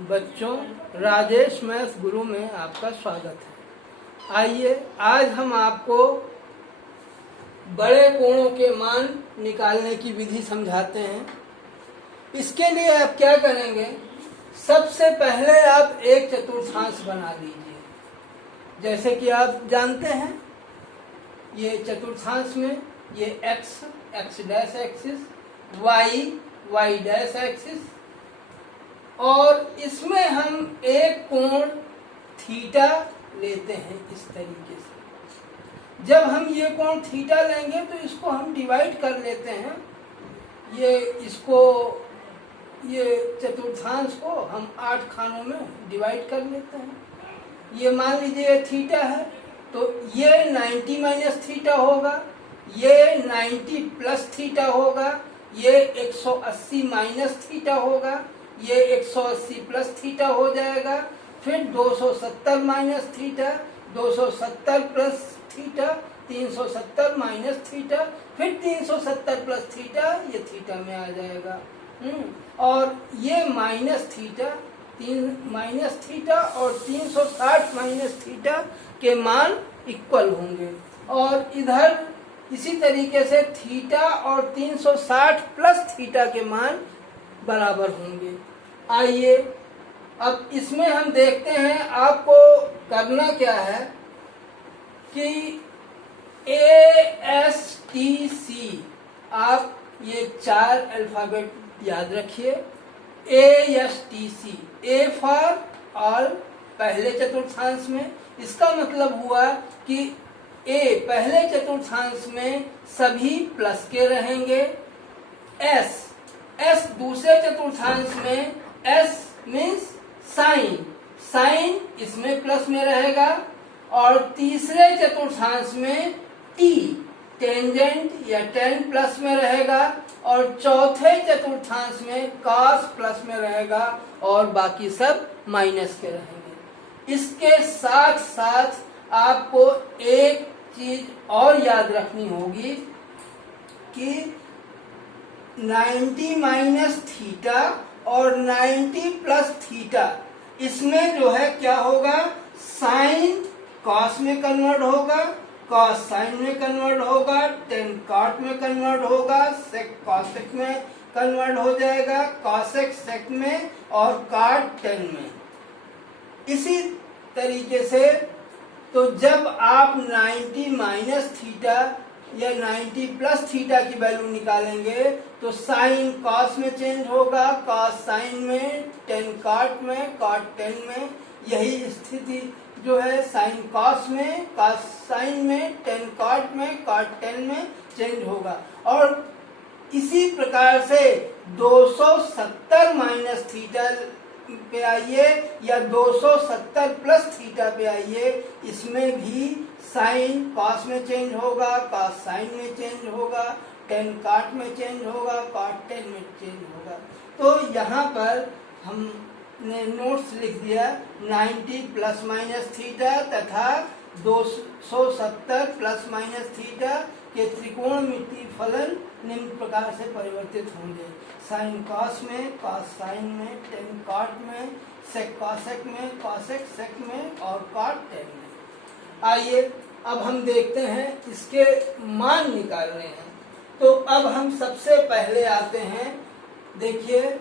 बच्चों, राजेश मैथ्स गुरु में आपका स्वागत है। आइए आज हम आपको बड़े कोणों के मान निकालने की विधि समझाते हैं। इसके लिए आप क्या करेंगे, सबसे पहले आप एक चतुर्थांश बना लीजिए। जैसे कि आप जानते हैं, ये चतुर्थांश में ये x dash axis, y dash axis, और इसमें हम एक कोण थीटा लेते हैं। इस तरीके से जब हम ये कोण थीटा लेंगे तो इसको हम डिवाइड कर लेते हैं। ये चतुर्थांश को हम 8 खानों में डिवाइड कर लेते हैं। ये मान लीजिए थीटा है, तो ये 90 माइनस थीटा होगा, ये 90 प्लस थीटा होगा, ये 180 माइनस थीटा होगा, ये 180 प्लस थीटा हो जाएगा, फिर 270 minus theta, 270 plus theta, 370 minus theta, फिर 370 प्लस थीटा, ये थीटा में आ जाएगा। और ये माइनस थीटा और 360 माइनस थीटा के मान इक्वल होंगे। और इधर इसी तरीके से थीटा और 360 प्लस थीटा के मान बराबर होंगे। आइए अब इसमें हम देखते हैं आपको करना क्या है कि ASTC, आप ये 4 अल्फाबेट याद रखिए। ASTC, A फॉर ऑल पहले चतुर्थांश में, इसका मतलब हुआ कि A पहले चतुर्थांश में सभी प्लस के रहेंगे। S दूसरे चतुर्थांश में, S मीन्स साइन इसमें प्लस में रहेगा। और तीसरे चतुर्थांश में T टेंजेंट या टेन प्लस में रहेगा। और चौथे चतुर्थांश में कॉस प्लस में रहेगा और बाकी सब माइनस के रहेंगे। इसके साथ साथ आपको एक चीज और याद रखनी होगी कि 90 माइनस थीटा और 90 प्लस थीटा, इसमें जो है क्या होगा, साइन कॉस में कन्वर्ट होगा, कॉस साइन में कन्वर्ट होगा, टेन कॉट में कन्वर्ट होगा, सेक कॉसेक में कन्वर्ट हो जाएगा, कॉसेक सेक में और कॉट टेन में। इसी तरीके से तो जब आप 90 माइनस थीटा या 90 प्लस थीटा की वैल्यू निकालेंगे तो साइन कॉस में चेंज होगा, कॉस साइन में, टेन कॉट में, कॉट टेन में। यही स्थिति जो है साइन कॉस में, कॉस साइन में, टेन कॉट में, कॉट टेन में चेंज होगा। और इसी प्रकार से 270 माइनस थीटा पे आइए या 270 प्लस थीटा पे आइए, इसमें भी साइन कॉस में चेंज होगा, कॉस साइन में चेंज होगा, टेन कॉट में चेंज होगा, कॉट टेन में चेंज होगा। तो यहाँ पर हमने नोट्स लिख दिया 90 प्लस माइनस थीटा तथा 270 प्लस माइनस थीटा के त्रिकोणमितीय फलन निम्न प्रकार से परिवर्तित होंगे। साइन कॉस में, कॉस साइन में, टेन कॉट में, सेक कॉसेक में, कॉसेक सेक में और कॉट टेन में। आइए अब हम देखते हैं इसके मान निकालने हैं। तो अब हम सबसे पहले आते हैं, देखिए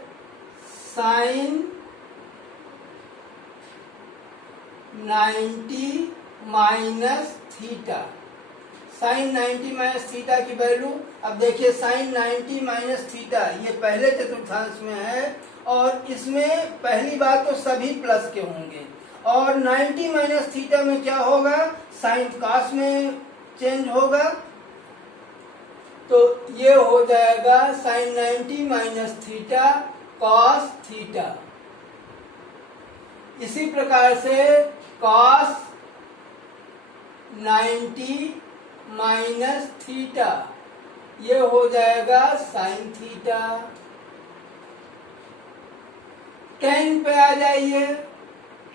sine 90 minus theta, sine 90 minus theta की वैल्यू, अब देखिए साइन 90 माइनस थीटा ये पहले चतुर्थांश में है और इसमें पहली बात तो सभी प्लस के होंगे। और 90 माइनस थीटा में क्या होगा, साइन कॉस में चेंज होगा, तो ये हो जाएगा sine 90 minus theta cos theta. इसी प्रकार से कॉस 90 माइनस थीटा ये हो जाएगा साइन थीटा। टेन पे आ जाइए,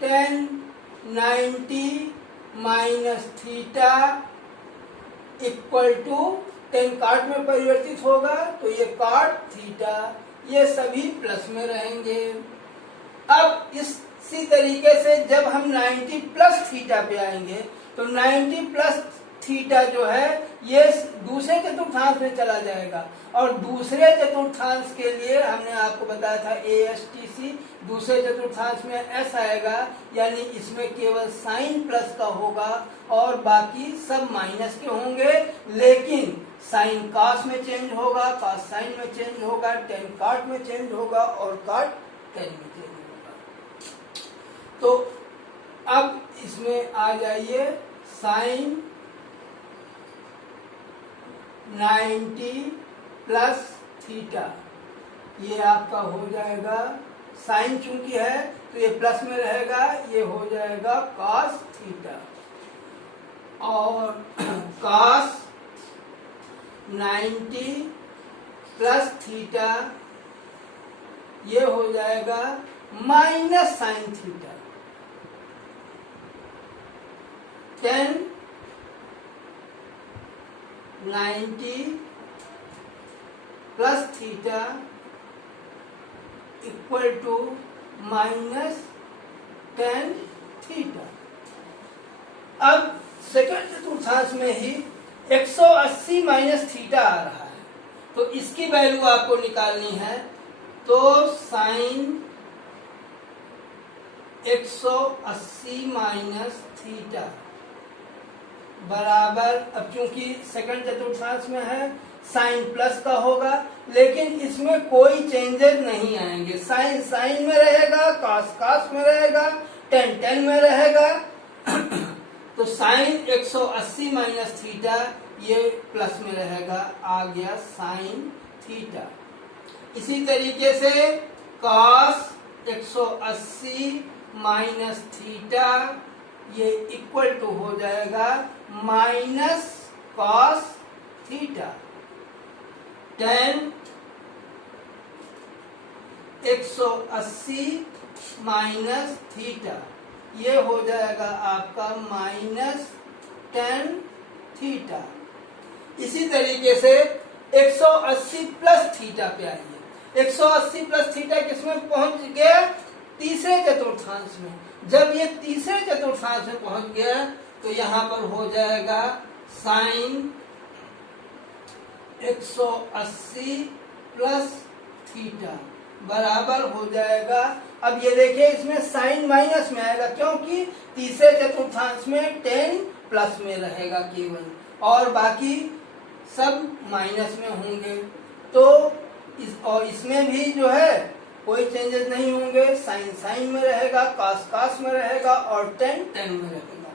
tan 90 minus theta equal to tan cot में परिवर्तित होगा तो ये कॉट थीटा, ये सभी प्लस में रहेंगे। अब इसी तरीके से जब हम 90 प्लस थीटा पे आएंगे तो 90 प्लस थीटा जो है ये दूसरे चतुर्थांश में चला जाएगा, और दूसरे चतुर्थांश के लिए हमने आपको बताया था ASTC, दूसरे चतुर्थांश में S आएगा, यानी इसमें केवल साइन प्लस का होगा और बाकी सब माइनस के होंगे, लेकिन साइन कॉस में चेंज होगा, कॉस साइन में चेंज होगा, टेन कॉट में चेंज होगा और कॉट टेन में चेंज होगा। तो अब इसमें आ जाइए, साइन 90 प्लस थीटा, ये आपका हो जाएगा, साइन चूंकि है तो ये प्लस में रहेगा, ये हो जाएगा कॉस थीटा, और कॉस 90 प्लस थीटा ये हो जाएगा minus sine theta, 90 plus theta equal to minus 10 theta. अब सेकंड चतुर्थांश में ही 180 माइनस थीटा आ रहा है, तो इसकी वैल्यू आपको निकालनी है। तो साइन 180 माइनस थीटा बराबर, अब चूंकि सेकंड चतुर्थांश में है साइन प्लस का होगा, लेकिन इसमें कोई चेंजेस नहीं आएंगे, साइन साइन में रहेगा, कॉस कॉस में रहेगा, टेन टेन में रहेगा। तो साइन 180 माइनस थीटा ये प्लस में रहेगा, आ गया साइन थीटा। इसी तरीके से कॉस 180 माइनस थीटा ये इक्वल टू हो जाएगा minus cos theta, 180 minus theta ये हो जाएगा आपका माइनस 10 थीटा। इसी तरीके से 180 प्लस थीटा पे आइए, 180 प्लस थीटा किसमें पहुंच गया? तीसरे चतुर्थांश में। जब ये तीसरे चतुर्थांश में पहुंच गया तो यहाँ पर हो जाएगा साइन 180 प्लस थीटा बराबर हो जाएगा, अब ये देखिए इसमें साइन माइनस में आएगा क्योंकि तीसरे चतुर्थांश में 10 प्लस में रहेगा केवल, और बाकी सब माइनस में होंगे। तो और इसमें भी जो है कोई चेंजेस नहीं होंगे, साइन साइन में रहेगा, कॉस कॉस में रहेगा और टेन टेन में रहेगा।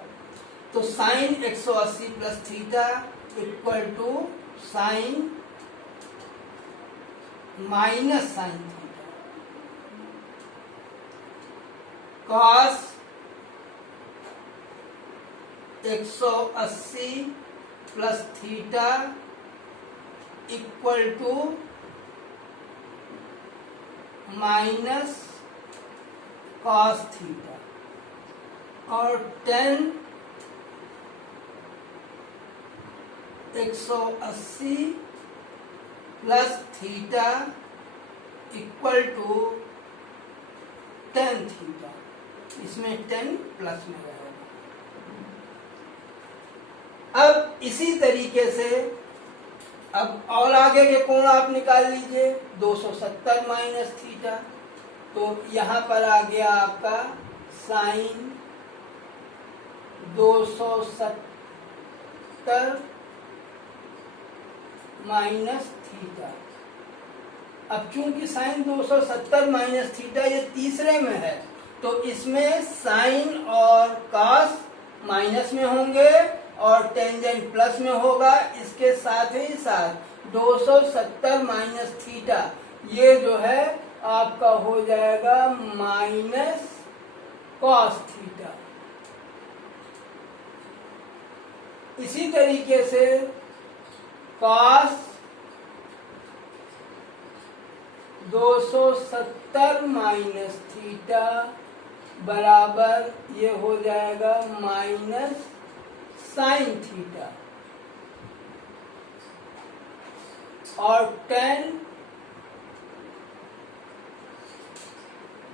तो sine 180 plus theta equal to sine minus sine theta, cos 180 plus theta equal to minus cos theta, और 180 plus theta equal to 10 theta, इसमें 10 प्लस में रहेगा। अब इसी तरीके से अब और आगे के कोण आप निकाल लीजिए, 270 माइनस थीटा, तो यहाँ पर आ गया आपका साइन 270 माइनस थीटा। अब चूंकि साइन 270 माइनस थीटा ये तीसरे में है, तो इसमें साइन और कॉस माइनस में होंगे और टेंजेंट प्लस में होगा। इसके साथ ही साथ 270 माइनस थीटा ये जो है आपका हो जाएगा माइनस कॉस थीटा। इसी तरीके से कॉस 270 माइनस थीटा बराबर ये हो जाएगा माइनस साइन थीटा, और 10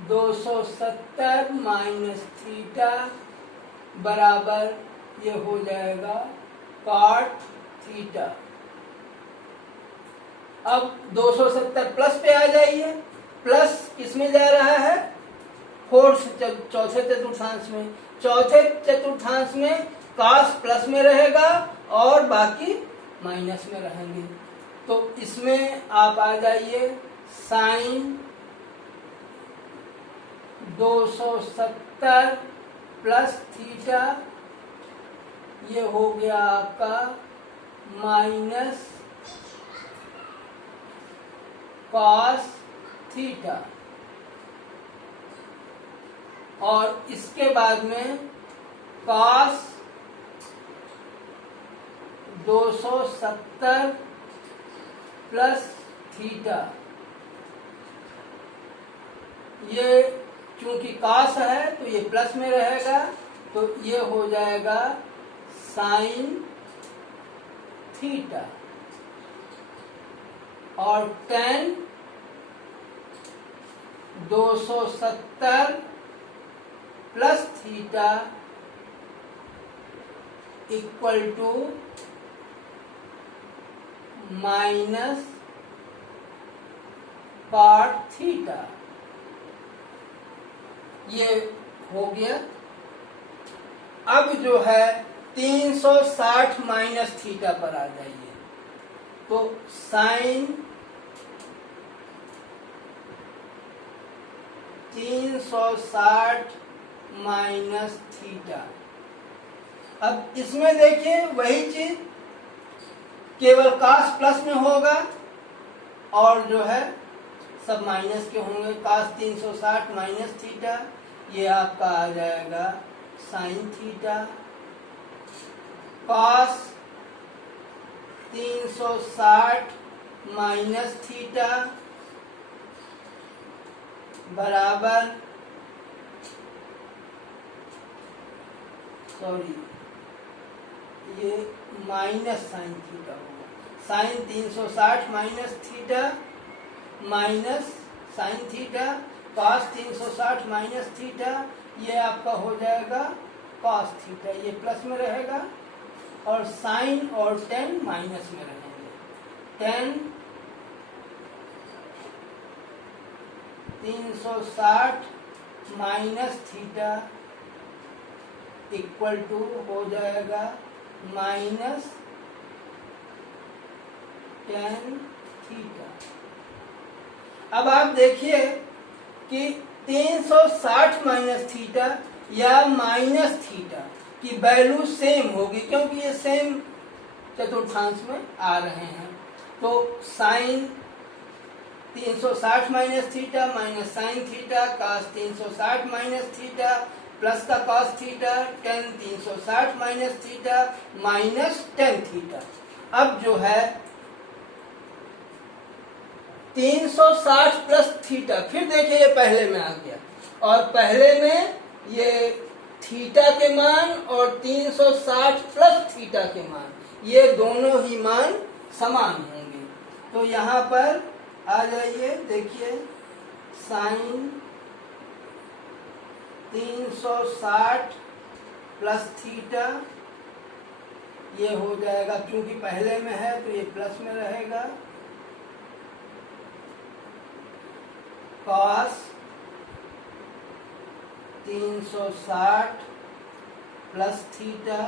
270 माइनस थीटा बराबर ये हो जाएगा कॉट थीटा। अब 270 प्लस पे आ जाइए, प्लस किसमें जा रहा है, चौथे चतुर्थांश में। चौथे चतुर्थांश में कॉस प्लस में रहेगा और बाकी माइनस में रहेंगे। तो इसमें आप आ जाइए साइन 270 प्लस थीटा, ये हो गया आपका माइनस कॉस थीटा, और इसके बाद में कॉस 270 प्लस थीटा, ये चूंकि कॉस है तो ये प्लस में रहेगा, तो ये हो जाएगा साइन थीटा, और tan 270 plus theta equal to minus cot theta. ये हो गया। अब जो है 360 माइनस थीटा पर आ जाइए, तो साइन 360 माइनस थीटा। अब इसमें देखिए वही चीज, केवल कॉस प्लस में होगा और जो है सब माइनस के होंगे। कॉस 360 माइनस थीटा, ये आपका आ जाएगा sine theta. Cos 360 minus theta बराबर, सॉरी ये माइनस साइन थीटा होगा। Sine 360 minus theta minus sine theta, cos 360 minus theta, ये आपका हो जाएगा कॉस थीटा, ये प्लस में रहेगा, और साइन और टेन माइनस में रहेंगे। 10 360 माइनस थीटा इक्वल टू हो जाएगा माइनस 10 थीटा। अब आप देखिए कि 360 माइनस थीटा या माइनस थीटा की वैल्यू सेम होगी, क्योंकि ये सेम चतुर्थांश में आ रहे हैं। तो sine 360 minus theta minus sine theta, cos 360 minus theta plus का cos theta, tan 360 minus theta minus 10 theta. अब जो है 360 प्लस थीटा, फिर देखिए ये पहले में आ गया, और पहले में ये थीटा के मान और 360 प्लस थीटा के मान, ये दोनों ही मान समान होंगे। तो यहाँ पर आ जाइए, देखिए साइन 360 प्लस थीटा, ये हो जाएगा, क्योंकि पहले में है तो ये प्लस में रहेगा, कॉस 360 प्लस थीटा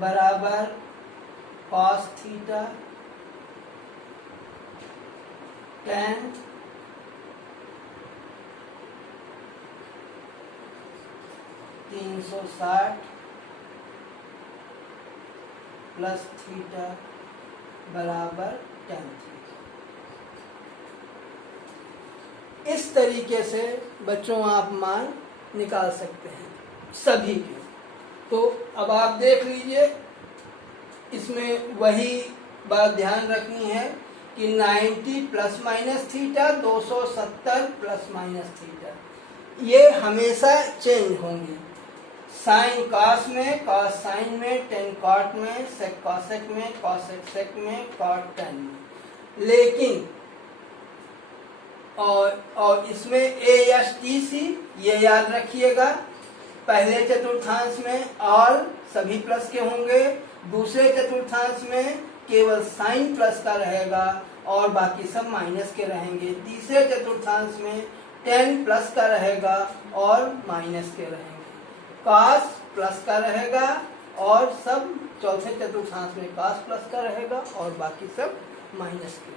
बराबर cos theta, tan 360 plus theta बराबर 10 थीटा। इस तरीके से बच्चों आप मान निकाल सकते हैं सभी के। तो अब आप देख लीजिए, इसमें वही बात ध्यान रखनी है कि 90 plus minus theta, 270 plus minus theta, ये हमेशा चेंज होंगे। साइन कॉस में, कॉस साइन में, टेन कॉट में, सेक कॉसेक में, कॉसेक सेक में, कॉट टेन में। लेकिन और इसमें ए एस टी सी ये याद रखिएगा। पहले चतुर्थांश में ऑल सभी प्लस के होंगे, दूसरे चतुर्थांश में केवल साइन प्लस का रहेगा और बाकी सब माइनस के रहेंगे। तीसरे चतुर्थांश में 10 प्लस का रहेगा और माइनस के रहेंगे। कॉस प्लस का रहेगा और सब चौथे चतुर्थांश में कॉस प्लस का रहेगा और बाकी सब माइनस के।